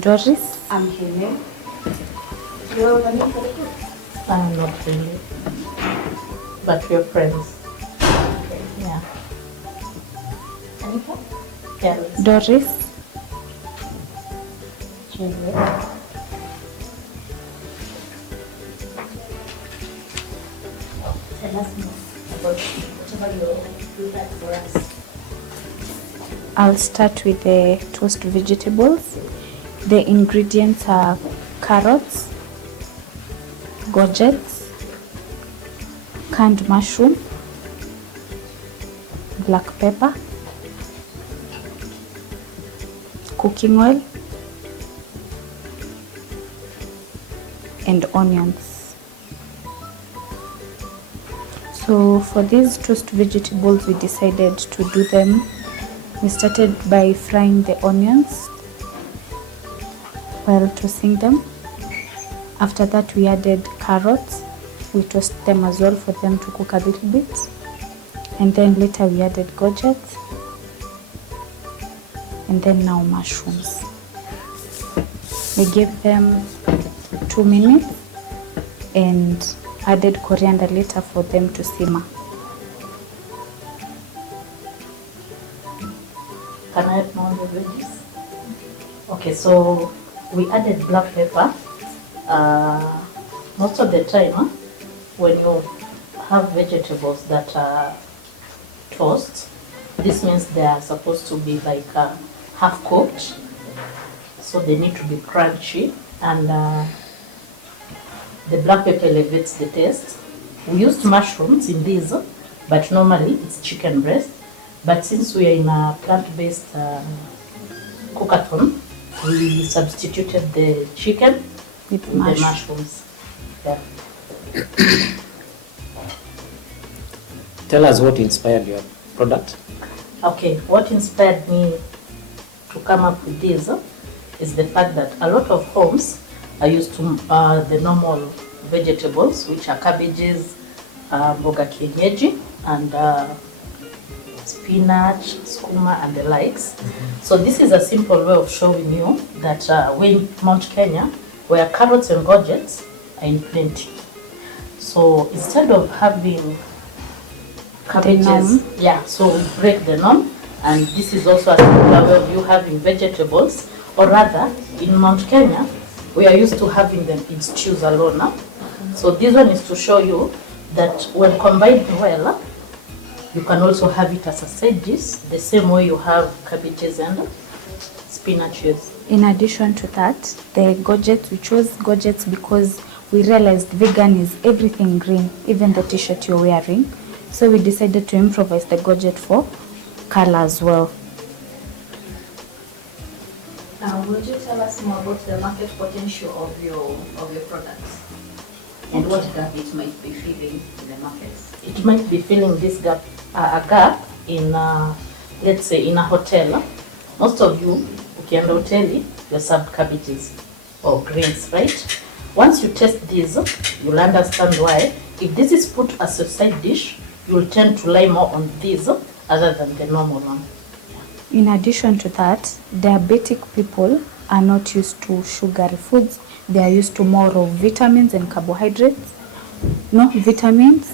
Doris. I'm Helen. You're Hanifa? I'm not really, but we're friends. Okay. Yeah. Hanifa? Yeah. Doris. Juliet. Tell us more about whatever you like for us. I'll start with the toast vegetables. The ingredients are carrots, gourgets, canned mushroom, black pepper, cooking oil, and onions. So for these toast vegetables, we decided to do them. We started by frying the onions while toasting them. After that, we added carrots. We toast them as well for them to cook a little bit. And then later we added gourgets. And then now mushrooms. We gave them 2 minutes and added coriander later for them to simmer. Can I add more of the veggies? Okay, so we added black pepper. Most of the time, when you have vegetables that are toast, this means they are supposed to be like half cooked, so they need to be crunchy, and the black pepper elevates the taste. We used mushrooms in these, but normally it's chicken breast. But since we are in a plant-based cookathon, we substituted the chicken with the mushrooms. Yeah. Tell us what inspired your product. Okay, what inspired me to come up with this is the fact that a lot of homes are used to the normal vegetables, which are cabbages, mboga kienyeji, and spinach, skuma, and the likes. So this is a simple way of showing you that we're in Mount Kenya, where carrots and gourgets are in plenty. So instead of having cabbages, yeah, so we break the norm, and this is also a simple way of you having vegetables, or rather, in Mount Kenya, we are used to having them in stews alone. So this one is to show you that when combined well, you can also have it as a side dish, the same way you have cabbages and spinaches. In addition to that, the gourgets, we chose gourgets because we realized vegan is everything green, even the t-shirt you're wearing. So we decided to improvise the gourget for color as well. Would you tell us more about the market potential of your products and what gap it might be filling in the market? It might be filling this gap, a gap in, let's say, in a hotel. Most of you, ukienda hoteli, you're served cabbages or greens, right? Once you taste these, you'll understand why. If this is put as a side dish, you'll tend to rely more on these other than the normal one. In addition to that, diabetic people are not used to sugary foods. They are used to more of vitamins and carbohydrates. No, vitamins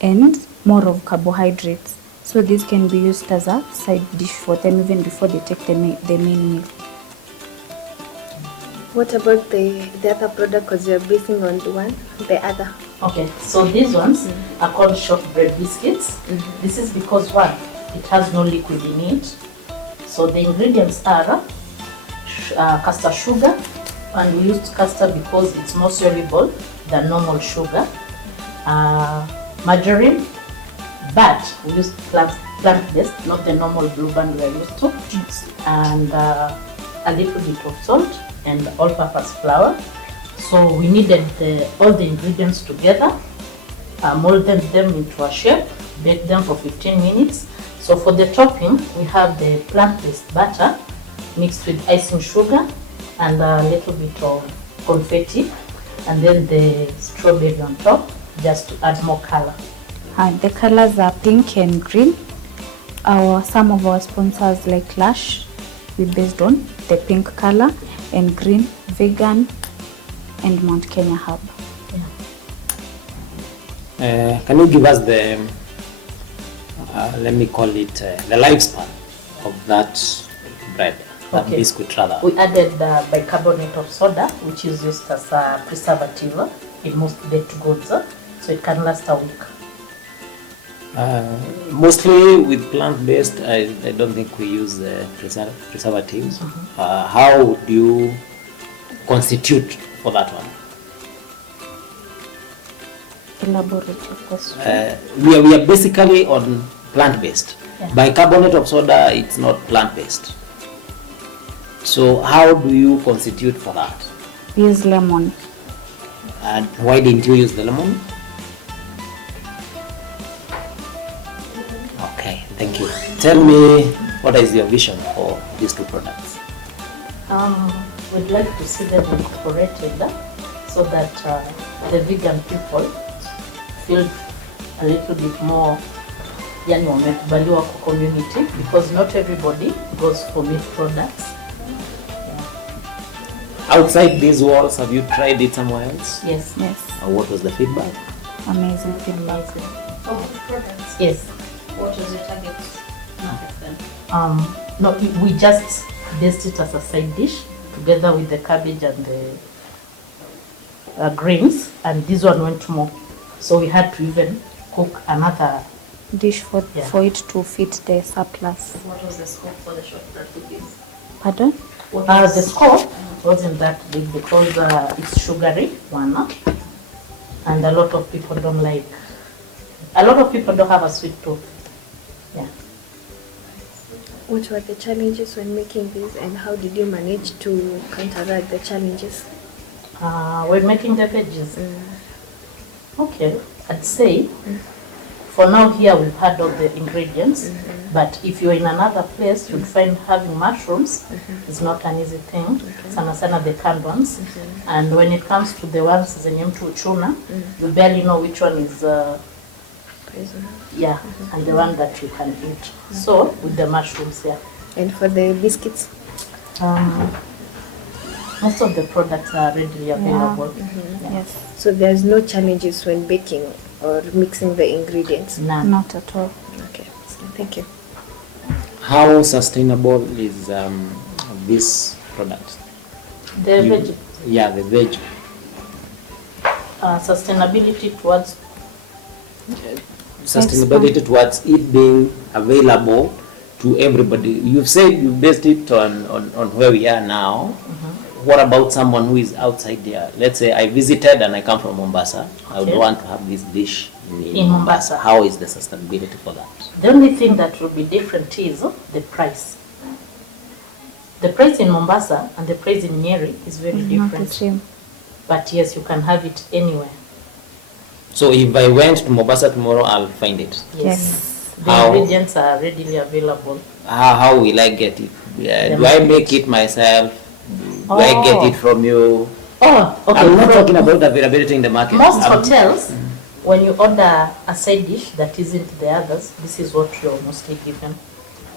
and more of carbohydrates. So this can be used as a side dish for them even before they take the main meal. What about the other product, because you're basing on the other? Okay, so these ones are called shortbread biscuits. This is because one, it has no liquid in it. So the ingredients are castor sugar, and we used castor because it's more soluble than normal sugar. Margarine, but we used plant-based, not the normal blue band we are used to. And a little bit of salt and all-purpose flour. So we needed all the ingredients together, molded them into a shape, bake them for 15 minutes. So for the topping, we have the plant-based butter mixed with icing sugar and a little bit of confetti, and then the strawberry on top, just to add more color. And the colors are pink and green. Some of our sponsors like Lush, we based on the pink color, and green, vegan, and Mount Kenya Hub. Can you give us the, let me call it, the lifespan of that bread, that Okay. biscuit rather? We added bicarbonate of soda, which is used as a preservative in most baked goods, so it can last a week. Mostly with plant-based, I don't think we use preservatives. How would you constitute for that one? Elaborate your question. We are basically on plant-based. Yeah. Bicarbonate of soda, it's not plant-based. So how do you constitute for that? Use lemon. And why didn't you use the lemon? Okay, thank you. Tell me, what is your vision for these two products? We'd like to see them incorporated so that the vegan people feel a little bit more yani wamekubaliwa kwa community, because not everybody goes for meat products. Outside these walls, have you tried it somewhere else? Yes. Yes. What was the feedback? Amazing feedback. For good products, Yes. what was your target market then? No, we just based it as a side dish together with the cabbage and the greens, and this one went more. So we had to even cook another. Dish for Yeah. it to fit the surplus. What was the scope for the shortbread cookies? Pardon? The scope wasn't that big because it's sugary, one, and a lot of people don't like. A lot of people don't have a sweet tooth. Yeah. What were the challenges when making this, and how did you manage to counteract the challenges? When making the veggies. Okay, I'd say for now here we've had all the ingredients, but if you're in another place, you'd find having mushrooms is not an easy thing. Sana sana the canned ones, and when it comes to the ones zenye mtu uchuna, you barely know which one is yeah, and the one that you can eat. So with the mushrooms, yeah. And for the biscuits? Most of the products are readily available. Yeah. Yes. So there's no challenges when baking or mixing the ingredients? None. Not at all. Okay, thank you. How sustainable is this product? The You- veg Yeah, the veg. sustainability towards Sustainability towards it being available to everybody. You've said you based it on where we are now. What about someone who is outside there? Let's say I visited and I come from Mombasa. I would Okay. want to have this dish In Mombasa. How is the sustainability for that? the only thing that will be different is the price. The price in Mombasa and the price in Nyeri is very Not the different. same. But yes, you can have it anywhere. So if I went to Mombasa tomorrow, I'll find it. Yes. The How? ingredients are readily available. How will I get it? Do I make it myself? Do I get Oh. it from you? Oh, okay. I'm not from- talking about availability in the market. Most I'm- hotels, when you order a side dish that isn't the others, this is what you're mostly given.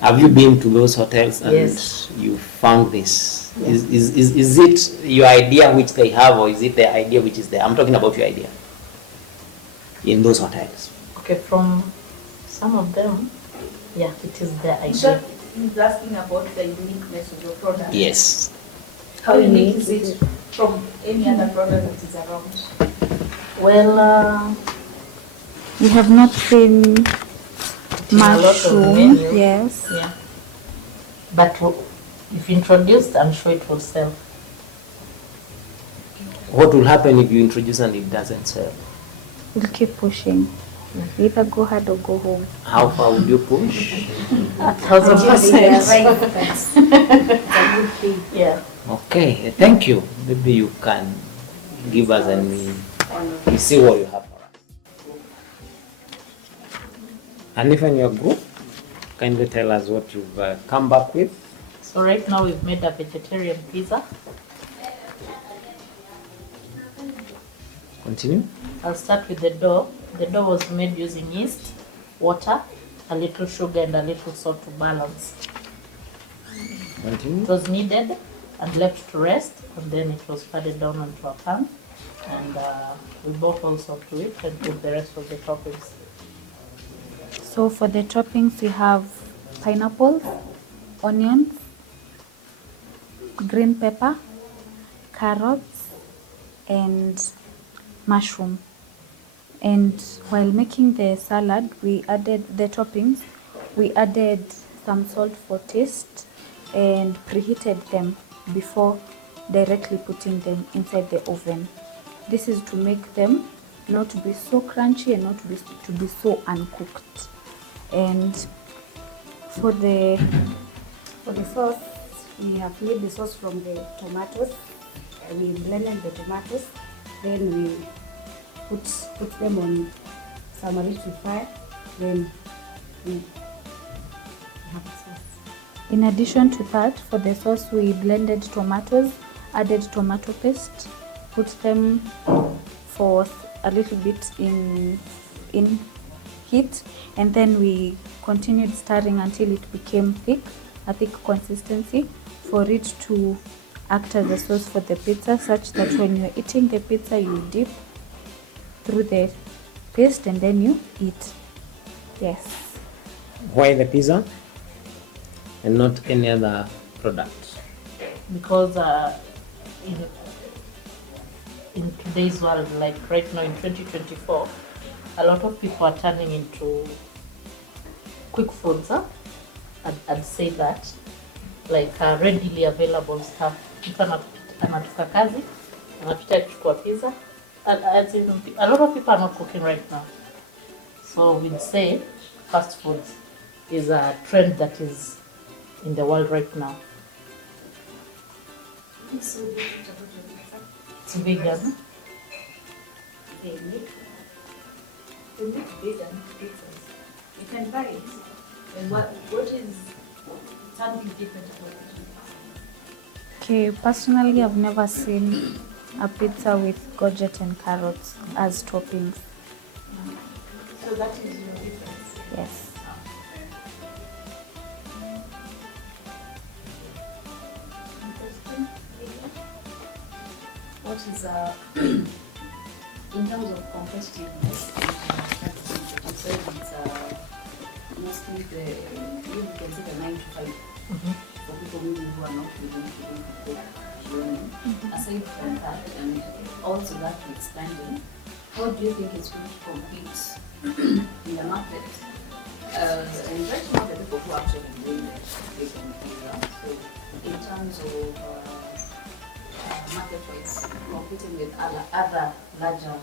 Have you been to those hotels and Yes. you found this? Is it your idea which they have, or is it the idea which is there? I'm talking about your idea in those hotels. Okay, from some of them, yeah, it is their So idea. he's asking about the uniqueness of your product. Yes. How unique is it from any other product that is around? Well, We have not seen in a lot of mushroom. menus. Yes. yeah. But if introduced, I'm sure it will sell. What will happen if you introduce and it doesn't sell? We'll keep pushing. Either go hard or go home. How far would you push? 1,000%. That's a good thing. Yeah. Okay, thank you. Maybe you can give us and we see what you have for us. Hanifa, in your group, kindly tell us what you've come back with. So right now we've made a vegetarian pizza. Continue. I'll start with the dough. The dough was made using yeast, water, a little sugar and a little salt to balance. Continue. It was kneaded and left to rest, and then it was padded down onto a pan, and we bought also to it and put the rest of the toppings. So for the toppings, we have pineapple, onions, green pepper, carrots, and mushroom. And while making the salad, we added the toppings. We added some salt for taste and preheated them before directly putting them inside the oven. This is to make them not to be so crunchy and not to be so uncooked. And for the sauce, we have made the sauce from the tomatoes. We blended the tomatoes, then we put them on some little fire, then we have the sauce. In addition to that, for the sauce, we blended tomatoes, added tomato paste, put them for a little bit in heat, and then we continued stirring until it became a thick consistency for it to act as a sauce for the pizza, such that when you're eating the pizza, you dip through the paste and then you eat. Yes. Why the pizza and not any other product? Because in today's world, like right now in 2024, a lot of people are turning into quick foods. I'd say that, like readily available stuff. Mtu anatoka kazi, anapita kuchukua pizza. A lot of people are not cooking right now. So we'd say fast foods is a trend that is in the world right now. It's vegan. They make vegan pizzas. You can buy it. And what is something different about it? Okay, personally, I've never seen a pizza with courgette and carrots as toppings. So that is your difference. Yes. Interesting. What is in terms of competitiveness? You said it's mostly you can say the 9 to 5 for people maybe who are not willing to cook. Aside from that, and also that expanding, how do you think it's going to compete in the market? And right now, the people who are actually doing it, they can do so in terms of market-wise, competing with other larger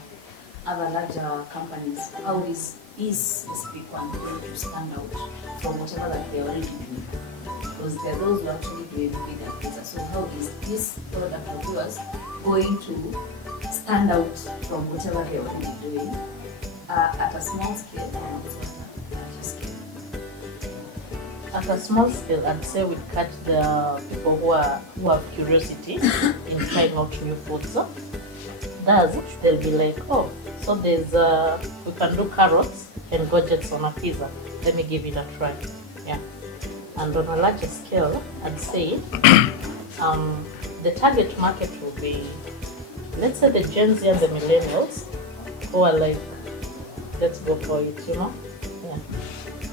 companies, how is specific one going to stand out from whatever that they are already doing? Because there are those who are actually doing bigger pizza. So how is this product of yours going to stand out from whatever they are already doing at a small scale and also at a larger scale? At a small scale, I'd say we'd catch the people who have curiosity in trying out new foods. They'll be like, oh, so there's we can do carrots and courgettes on a pizza. Let me give it a try. Yeah. And on a larger scale, I'd say the target market will be, let's say, the Gen Z and the millennials who are like, let's go for it, you know? Yeah.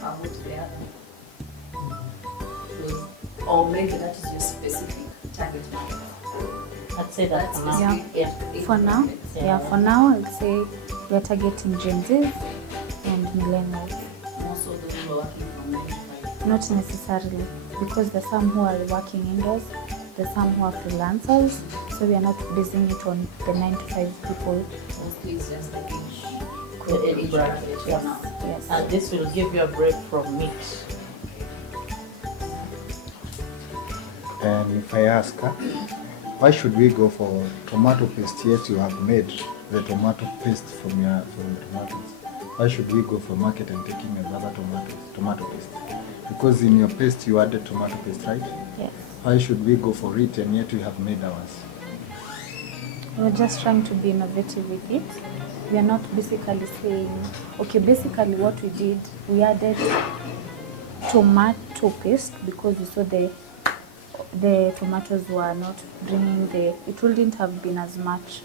How about the other? Or maybe that is your specific target market. I'd say that for now. Yeah. For now, for now, I'd say we're targeting Gen Z and millennials. Most of those who are working from 9 to 5. Not necessarily, because there's some who are working indoors, there's some who are freelancers, so we are not basing it on the 9 to 5 people. Mostly it's just the age bracket, yes. now. Yes. And this will give you a break from meat. And if I ask, why should we go for tomato paste? Yet you have made the tomato paste from the tomatoes. Why should we go for market and taking another tomato paste? Because in your paste you added tomato paste, right? Yes. Why should we go for it and yet you have made ours? We're just trying to be innovative with it. We are not basically saying, okay, basically what we did, we added tomato paste because we saw the tomatoes were not bringing it wouldn't have been as much.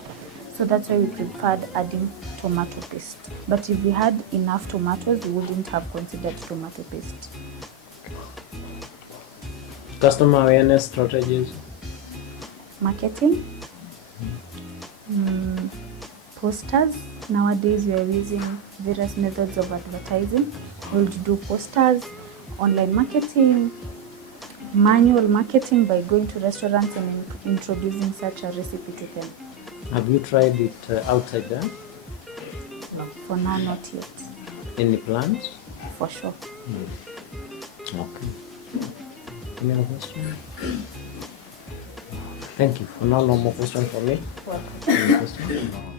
So that's why we preferred adding tomato paste. But if we had enough tomatoes, we wouldn't have considered tomato paste. Customer awareness strategies. Marketing, posters. Nowadays we are using various methods of advertising. We'll do posters, online marketing, manual marketing by going to restaurants and introducing such a recipe to them. Have you tried it outside there? No, for now not yet. Any plans? For sure. Okay. Any other question? Thank you. For now, no more question for me. Welcome. Any question? No.